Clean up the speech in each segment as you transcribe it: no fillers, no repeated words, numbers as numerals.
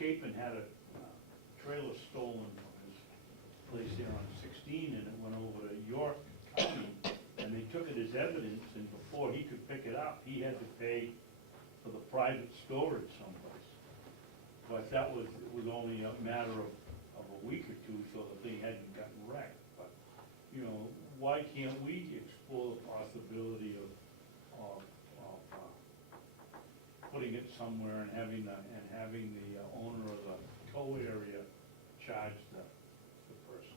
Chapin had a trailer stolen from his place there on 16, and it went over to York County, and they took it as evidence, and before he could pick it up, he had to pay for the private storage someplace. But that was, it was only a matter of a week or two, so the thing hadn't gotten wrecked. But, you know, why can't we explore the possibility of putting it somewhere and having the owner of the tow area charge the person?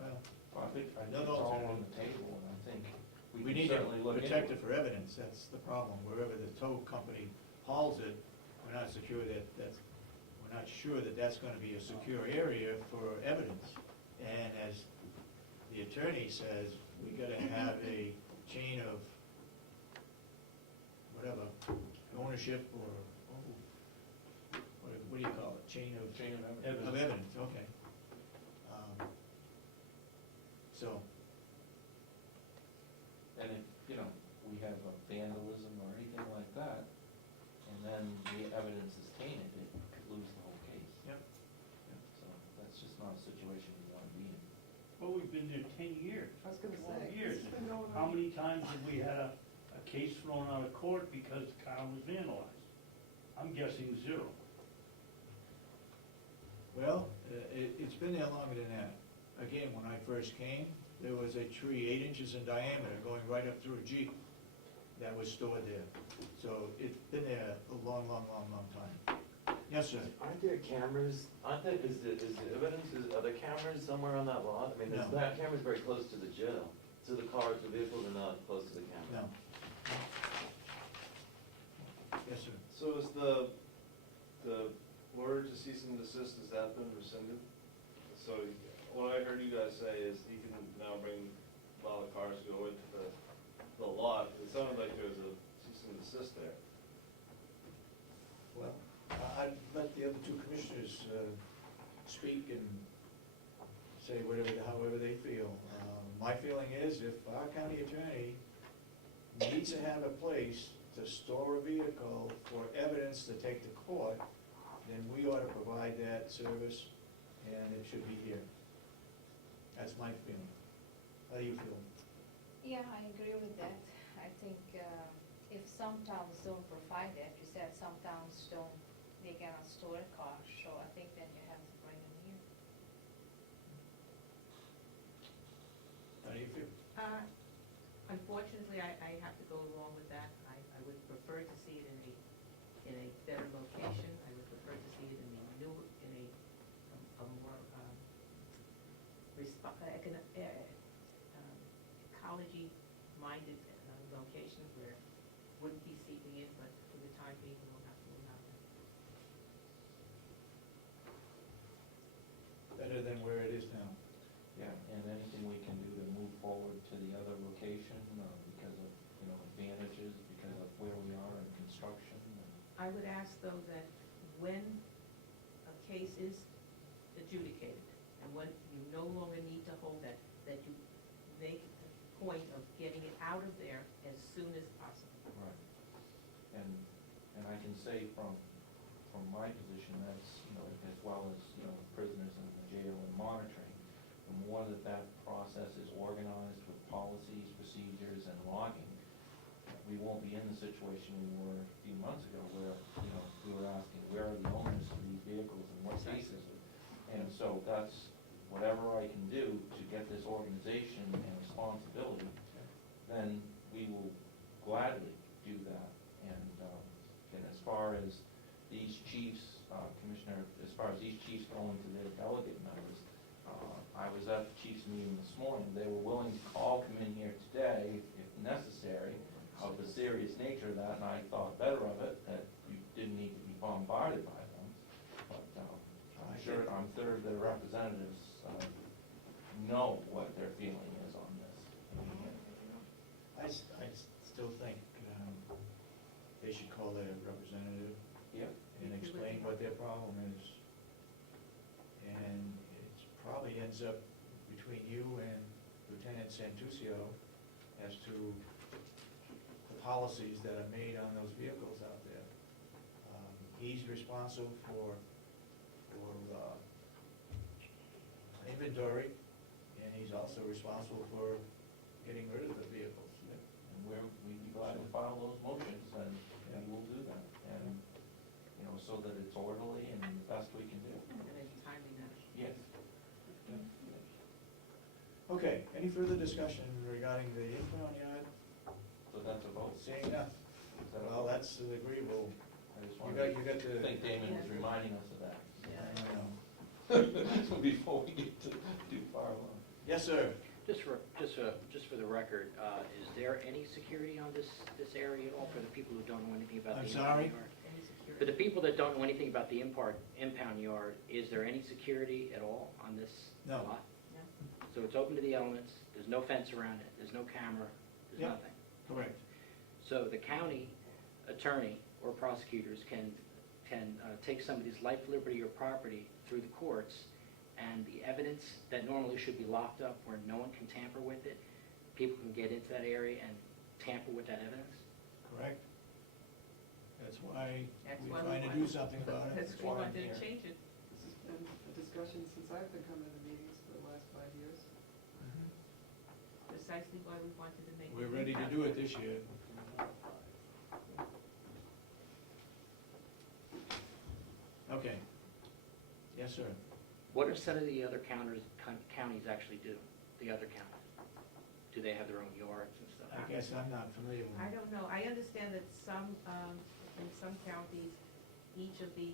Well, I think it's No, all on the table, and I think we we can need certainly to look into protect it it. for evidence, that's the problem. Wherever the tow company hauls it, we're not secure we're not sure that that's gonna be a secure area for evidence. And as the attorney says, we gotta have a chain of, whatever, ownership or, what do you call it? Chain of evidence. Of evidence, okay. So, And if, you know, we have a vandalism or anything like that, and then the evidence is tainted, it could lose the whole case. yep. So that's just not a situation we want to be in. Well, we've been there 10 years. I was gonna 12 say, years. it's been going How on. many times have we had a case thrown out of court because the car was vandalized? I'm guessing zero. Well, it's been there longer than that. Again, when I first came, there was a tree 8 inches in diameter going right up through a Jeep that was stored there. So it's been there a long, long, long, long time. Yes, sir? Aren't there cameras, is the evidence, are there cameras somewhere on that lot? I mean, No. that camera's very close to the jail, so the cars, the vehicles are not close to the camera. No. Yes, sir? So is the order to cease and desist, has that been rescinded? So what I heard you guys say is he can now allow the cars to go into the lot. It sounded like there was a cease and desist there. Well, I'd let the other two commissioners speak and say however they feel. My feeling is if our county attorney needs to have a place to store a vehicle for evidence to take to court, then we ought to provide that service, and it should be here. That's my feeling. How do you feel? Yeah, I agree with that. I think if some towns don't provide that, you said some towns don't, they cannot store a car, so I think then you have to bring them here. How do you feel? Unfortunately, I have to go along with that. I would prefer to see it in a better location. I would prefer to see it in a more ecology-minded location where it wouldn't be seeping in, but for the time being, we'll have to Better than where it is now. Yeah, and anything we can do to move forward to the other location because of, you know, advantages, because of where we are in construction. I would ask, though, that when a case is adjudicated, and when you no longer need to hold that you make the point of getting it out of there as soon as possible. Right. And I can say from my position, that's, you know, as well as, you know, prisoners in the jail and monitoring, the more that process is organized with policies, procedures, and logging, we won't be in the situation we were a few months ago where, you know, we were asking, where are the owners of these vehicles and what cases? And so that's whatever I can do to get this organization and responsibility, then we will gladly do that. And as far as these chiefs, Commissioner, as far as these chiefs going to their delegate members, I was at the chiefs meeting this morning. They were willing to all come in here today, if necessary, of the serious nature of that, and I thought better of it, that you didn't need to be bombarded by them. But I'm sure their representatives know what their feeling is on this. I still think they should call their representative Yep. and explain what their problem is. And it probably ends up between you and Lieutenant Santuccio as to the policies that are made on those vehicles out there. He's he's responsible for inventory, and he's also responsible for getting rid of the vehicles. And we'd be glad to file those motions, and we'll do that. And, you know, so that it's orderly and the best we can do. And in a timely manner. Yes. Okay, any further discussion regarding the impound yard? So that's a vote. Seeing none? Is that a Well, vote? that's agreeable. I just You wanted, got I the. think Damon was reminding us of that. I know. Before we get too far along. Yes, sir. Just for the record, is there any security on this area at all for the people who don't know anything about the I'm impound sorry? yard? Any security. For the people that don't know anything about the impound yard, is there any security at all on this No. lot? No? So it's open to the elements, there's no fence around it, there's no camera, there's Yep. nothing. Correct. So the county attorney or prosecutors can take somebody's life, liberty, or property through the courts, and the evidence that normally should be locked up where no one can tamper with it, people can get into that area and tamper with that evidence? Correct. That's why That's we're why we trying to want- do something about it. That's That's we why I'm wanted to here. change it. This has been a discussion since I've been coming to meetings for the last 5 years. Mhm. Precisely why we wanted to make. We're ready to do it this year. Okay. Yes, sir. What do some of the other counties actually do, the other counties? Do they have their own yards and stuff? I guess I'm not familiar with I it. don't know, I understand that some, in some counties, each of the,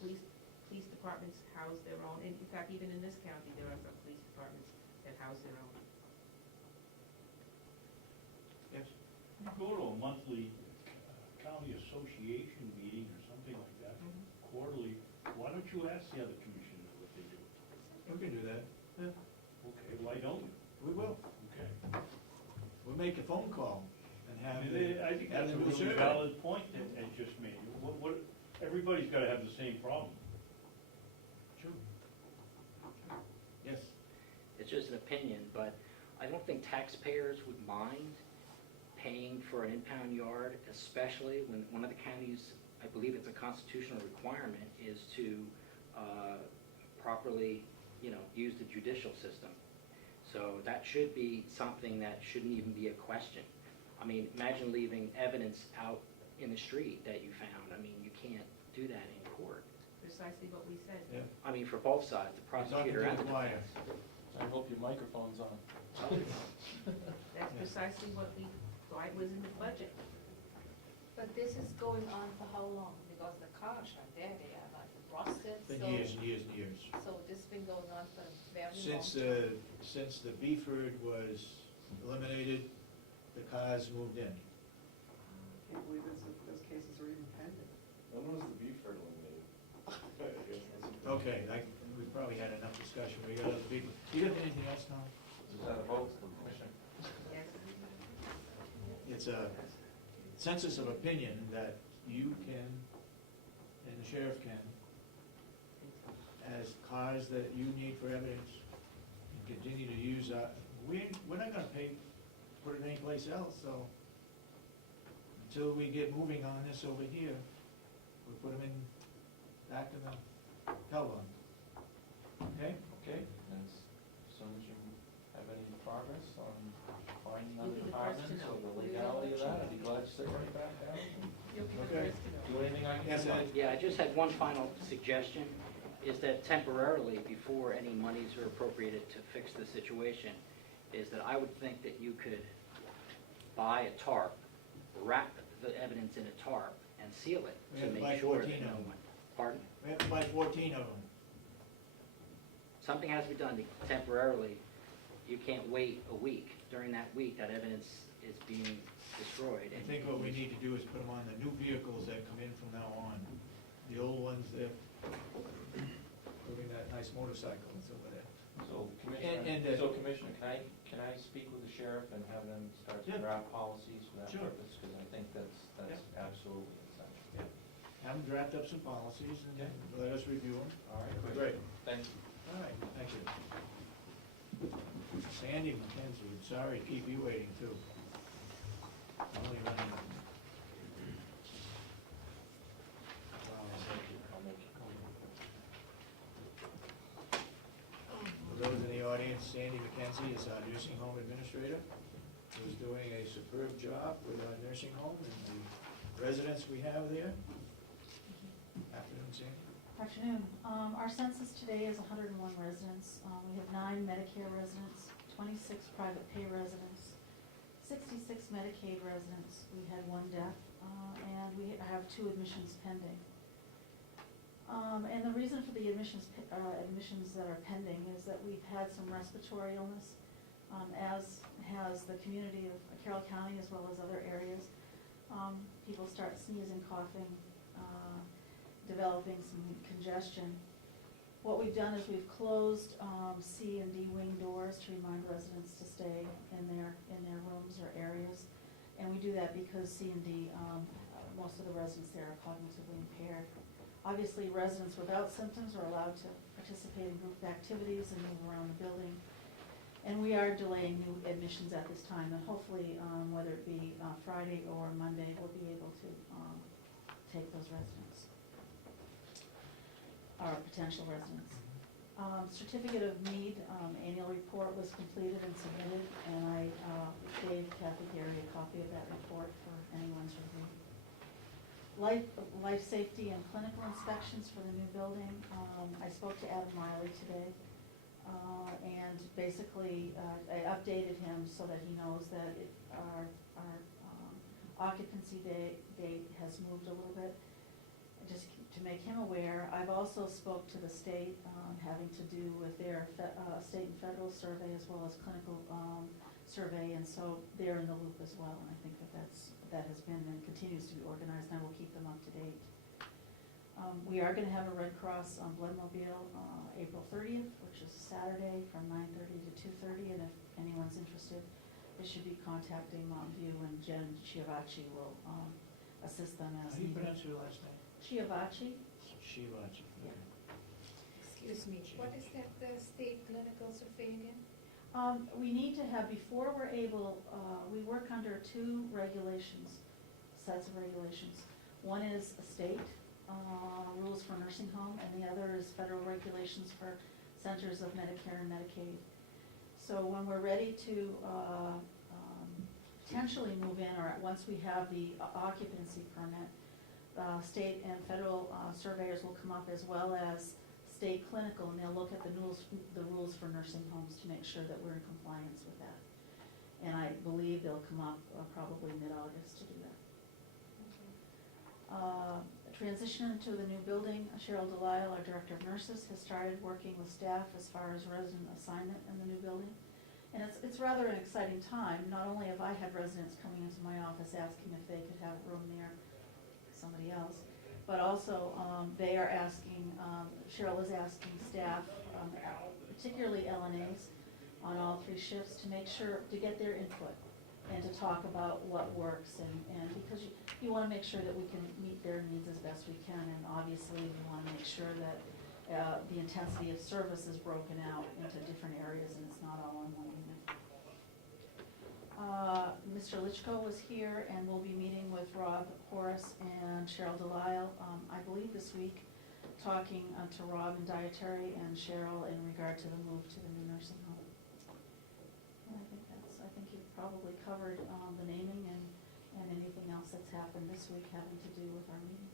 police departments house their own, and in fact, even in this county, there are some police departments that house their own. Yes. You go to a monthly county association meeting or something like that, quarterly, why don't you ask the other commissioners what they do? We can do that. Yeah. Okay, why don't you? We will. Okay. We'll make a phone call and have. I think have that's a them do really survey. valid point that Ed just made. Everybody's gotta have the same problem. True. Yes. It's just an opinion, but I don't think taxpayers would mind paying for an impound yard, especially when one of the counties, I believe it's a constitutional requirement, is to properly, use the judicial system. So that should be something that shouldn't even be a question. I mean, imagine leaving evidence out in the street that you found. I mean, you can't do that in court. Precisely what we said. Yeah. I mean, for both sides, the We're talking prosecutor to and the the choir. defense. I hope your microphone's on. That's precisely what we thought was in the budget. But this is going on for how long? Because the cars are there, they are like rusted, Been so. years and years and years. So this has been going on for a very long Since time. since the Beeford was eliminated, the cars moved in. I can't believe those cases are even pending. When was the Beeford eliminated? Okay, we probably had enough discussion. We got other people. You got anything else, Tom? Is that a vote, Commissioner? Yes. It's a census of opinion that you can, and the sheriff can, as cars that you need for evidence, and continue to use, we're not gonna put it anyplace else, so until we get moving on this over here, we put them back in the Calgon. Okay? Okay, and as soon as you have any progress on finding You'll other be the first to departments or know. the legality of that, I'd be glad to sit right back down and You'll be the Okay. first to know. do anything I can. Yes, do. Ed? Yeah, I just had one final suggestion, is that temporarily, before any monies are appropriated to fix the situation, is that I would think that you could buy a tarp, wrap the evidence in a tarp, and seal it We to have to buy make sure 14 that no of them. one, pardon? We have to buy 14 of them. Something has to be done temporarily. You can't wait a week. During that week, that evidence is being destroyed. I think what we need to do is put them on the new vehicles that come in from now on. The old ones, including that nice motorcycle that's over there. So And, Commissioner, can I speak with the sheriff and have them start to Yeah. draft policies for that Sure. purpose? Because I think that's absolutely essential. Have them draft up some policies and let us review them. All right, Great. Thank you. All right, thank you. Sandy McKenzie, sorry to keep you waiting too. Only running. and Sandy McKenzie is our nursing home administrator, who's doing a superb job with our nursing home and the residents we have there. Afternoon, Sandy. Afternoon. Our census today is 101 residents. We have 9 Medicare residents, 26 private pay residents, 66 Medicaid residents. We had 1 death, and we have 2 admissions pending. And the reason for the admissions that are pending is that we've had some respiratory illness, as has the community of Carroll County as well as other areas. People start sneezing, coughing, developing some congestion. What we've done is we've closed C and D wing doors to remind residents to stay in their rooms or areas. And we do that because C and D, most of the residents there are cognitively impaired. Obviously, residents without symptoms are allowed to participate in group activities and move around the building. And we are delaying new admissions at this time, and hopefully, whether it be Friday or Monday, we'll be able to take those residents, our potential residents. Certificate of need, annual report was completed and submitted, and I gave Kathy Gary a copy of that report for anyone's review. Life safety and clinical inspections for the new building. I spoke to Adam Riley today, and basically I updated him so that he knows that our occupancy date has moved a little bit, just to make him aware. I've also spoke to the state, having to do with their state and federal survey as well as clinical survey, and so they're in the loop as well, and I think that has been and continues to be organized, and I will keep them up to date. We are going to have a Red Cross Bloodmobile April 30th, which is Saturday, from 9:30 to 2:30, and if anyone's interested, they should be contacting Mountain View, and Jen Chiavaci will assist them as How do you needed. pronounce your last name? Chiavaci? Shivaji. Yeah. Excuse me, what is that state clinical survey again? We need to have, before we're able, we work under 2 regulations, sets of regulations. One is state rules for nursing home, and the other is federal regulations for centers of Medicare and Medicaid. So when we're ready to potentially move in, or once we have the occupancy permit, state and federal surveyors will come up, as well as state clinical, and they'll look at the rules for nursing homes to make sure that we're in compliance with that. And I believe they'll come up probably mid-August to do that. Transition into the new building, Cheryl Delisle, our Director of Nurses, has started working with staff as far as resident assignment in the new building. And it's rather an exciting time. Not only have I had residents coming into my office asking if they could have room near somebody else, but also they are asking, Cheryl is asking staff, particularly LNAs, on all 3 shifts to make sure, to get their input and to talk about what works, and because you want to make sure that we can meet their needs as best we can, and obviously we want to make sure that the intensity of service is broken out into different areas and it's not all on one unit. Mr. Lichko was here, and we'll be meeting with Rob Horace and Cheryl Delisle, I believe this week, talking to Rob and Dietary and Cheryl in regard to the move to the new nursing home. And I think you've probably covered the naming and anything else that's happened this week having to do with our meetings.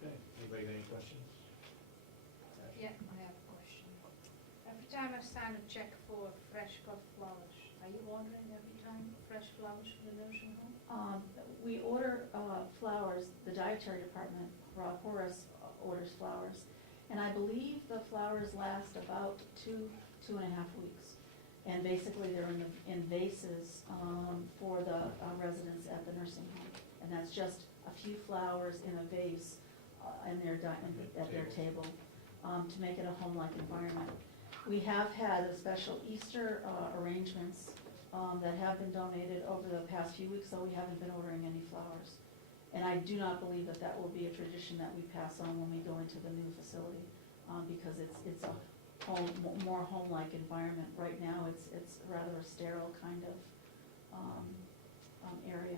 Okay, anybody got any questions? Yeah, I have a question. Every time I sign a check for fresh cut flowers, are you ordering every time fresh flowers for the nursing home? We order flowers, the dietary department, Rob Horace orders flowers, and I believe the flowers last about 2.5 weeks. And basically they're in vases for the residents at the nursing home. And that's just a few flowers in a vase at their table to make it a home-like environment. We have had a special Easter arrangements that have been donated over the past few weeks, so we haven't been ordering any flowers. And I do not believe that that will be a tradition that we pass on when we go into the new facility, because it's a more home-like environment. Right now, it's rather a sterile kind of area.